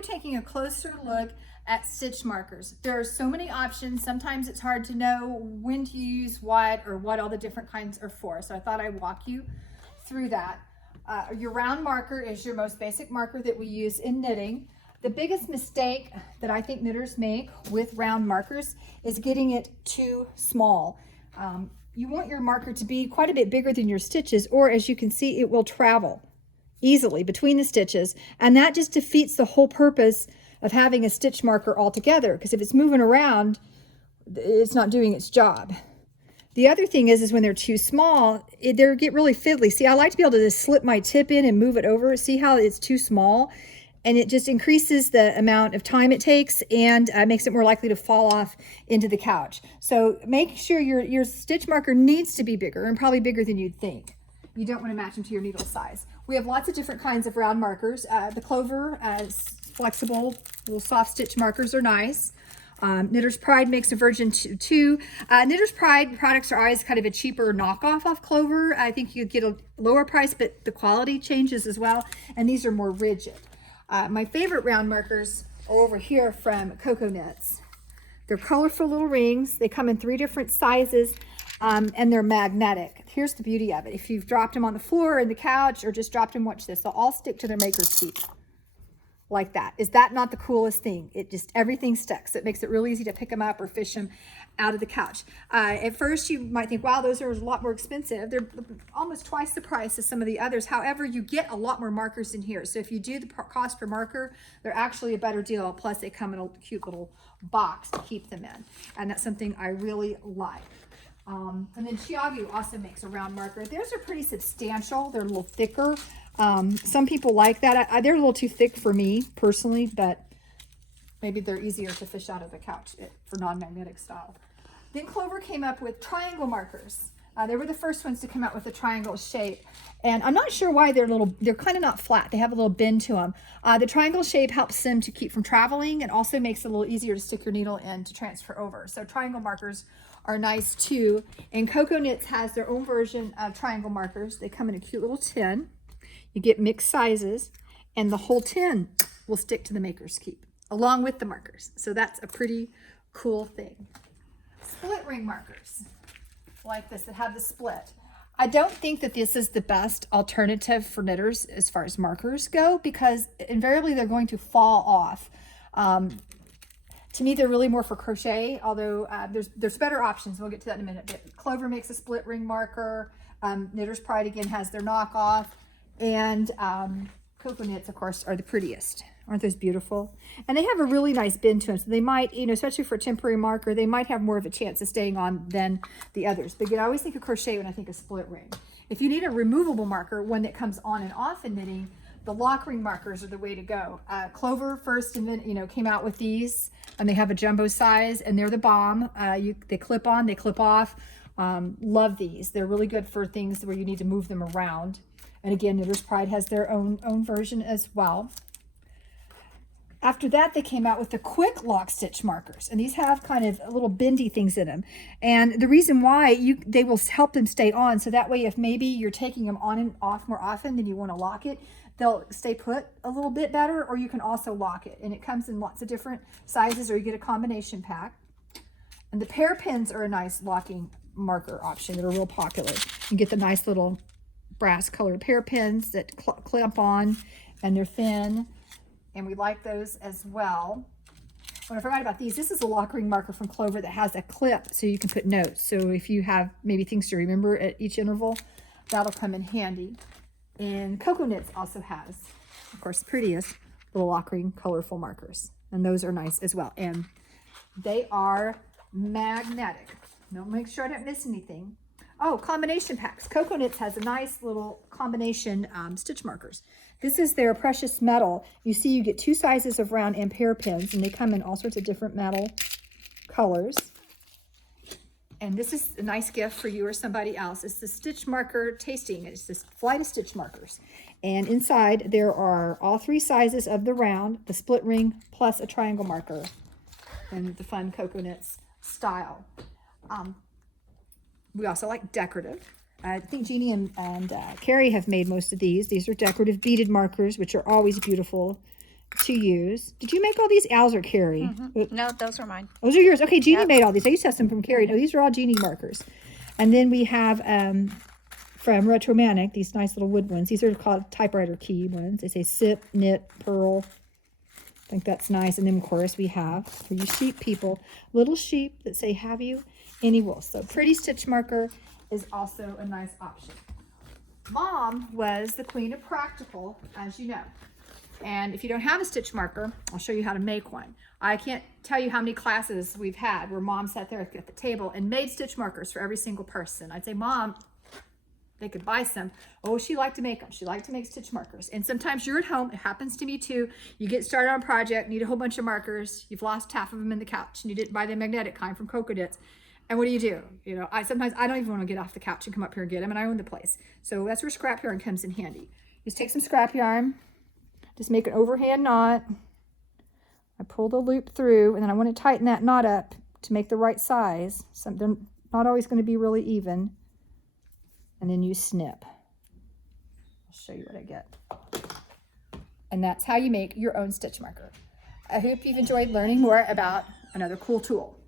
we're taking a closer look at stitch markers. There are so many options. Sometimes it's hard to know when to use what or what all the different kinds are for. So I thought I'd walk you through that. Your round marker is your most basic marker that we use in knitting. The biggest mistake that I think knitters make with round markers is getting it too small. You want your marker to be quite a bit bigger than your stitches, or as you can see, it will travel easily between the stitches, and that just defeats the whole purpose of having a stitch marker altogether, because if it's moving around, it's not doing its job. The other thing is when they're too small, they get really fiddly. See, I like to be able to just slip my tip in and move it over. See how it's too small? And it just increases the amount of time it takes and makes it more likely to fall off into the couch. So make sure your stitch marker needs to be bigger, and probably bigger than you'd think. You don't want to match them to your needle size. We have lots of different kinds of round markers. The Clover flexible little soft stitch markers are nice. Knitter's Pride makes a version 2. Knitter's Pride products are always kind of a cheaper knockoff of Clover. I think you get a lower price, but the quality changes as well. And these are more rigid. My favorite round markers are over here from Coco Knits. They're colorful little rings. They come in 3 different sizes, and they're magnetic. Here's the beauty of it. If you've dropped them on the floor or in the couch, or just dropped them, watch this, they'll all stick to their maker's keep. Like that. Is that not the coolest thing? It just, everything sticks. It makes it real easy to pick them up or fish them out of the couch. At first you might think, wow, those are a lot more expensive. They're almost twice the price as some of the others. However, you get a lot more markers in here. So if you do the cost per marker, they're actually a better deal. Plus they come in a cute little box to keep them in. And that's something I really like. And then Chiagu also makes a round marker. Theirs are pretty substantial. They're a little thicker. Some people like that. They're a little too thick for me personally, but maybe they're easier to fish out of the couch for non-magnetic style. Then Clover came up with triangle markers. They were the first ones to come out with a triangle shape. And I'm not sure why they're kind of not flat. They have a little bend to them. The triangle shape helps them to keep from traveling, and also makes it a little easier to stick your needle in to transfer over. So triangle markers are nice too. And Coco Knits has their own version of triangle markers. They come in a cute little tin. You get mixed sizes, and the whole tin will stick to the maker's keep along with the markers. So that's a pretty cool thing. Split ring markers like this that have the split. I don't think that this is the best alternative for knitters as far as markers go, because invariably they're going to fall off. To me, they're really more for crochet, although there's better options. We'll get to that in a minute. But Clover makes a split ring marker. Knitter's Pride again has their knockoff. And Coco Knits, of course, are the prettiest. Aren't those beautiful? And they have a really nice bend to them. So they might, especially for a temporary marker, they might have more of a chance of staying on than the others. But again, I always think of crochet when I think of split ring. If you need a removable marker, one that comes on and off in knitting, the lock ring markers are the way to go. Clover first came out with these, and they have a jumbo size, and they're the bomb. They clip on, they clip off. Love these. They're really good for things where you need to move them around. And again, Knitter's Pride has their own version as well. After that, they came out with the quick lock stitch markers, and these have kind of little bendy things in them. And the reason why they will help them stay on, so that way if maybe you're taking them on and off more often than you want to lock it, they'll stay put a little bit better, or you can also lock it. And it comes in lots of different sizes, or you get a combination pack. And the pear pins are a nice locking marker option that are real popular. You get the nice little brass colored pear pins that clamp on, and they're thin. And we like those as well. When I forgot about these, this is a lock ring marker from Clover that has a clip so you can put notes. So if you have maybe things to remember at each interval, that'll come in handy. And Coco Knits also has, of course, the prettiest little lock ring colorful markers. And those are nice as well. And they are magnetic. Don't make sure I don't miss anything. Oh, combination packs. Coco Knits has a nice little combination stitch markers. This is their precious metal. You see you get 2 sizes of round and pear pins, and they come in all sorts of different metal colors. And this is a nice gift for you or somebody else. It's the stitch marker tasting. It's this flight of stitch markers. And inside there are all 3 sizes of the round, the split ring, plus a triangle marker, and the fun Coco Knits style. We also like decorative. I think Jeannie and Carrie have made most of these. These are decorative beaded markers, which are always beautiful to use. Did you make all these? Al's or Carrie? No, those are mine. Those are yours. Okay, Jeannie Yep. made all these. I used to have some from Carrie. No, these are all Jeannie markers. And then we have from Retromantic, these nice little wood ones. These are called typewriter key ones. They say sip, knit, purl. I think that's nice. And then, of course, we have, for you sheep people, little sheep that say, have you any wool? So pretty stitch marker is also a nice option. Mom was the queen of practical, as you know. And if you don't have a stitch marker, I'll show you how to make one. I can't tell you how many classes we've had where Mom sat there at the table and made stitch markers for every single person. I'd say, Mom, they could buy some. Oh, she liked to make them. She liked to make stitch markers. And sometimes you're at home. It happens to me too. You get started on a project, need a whole bunch of markers. You've lost half of them in the couch and you didn't buy the magnetic kind from Cocoa-Dits. And what do? You know, sometimes I don't even want to get off the couch and come up here and get them, and I own the place. So that's where scrap yarn comes in handy. Just take some scrap yarn, just make an overhand knot. I pull the loop through, and then I want to tighten that knot up to make the right size. So they're not always going to be really even. And then you snip. I'll show you what I get. And that's how you make your own stitch marker. I hope you've enjoyed learning more about another cool tool.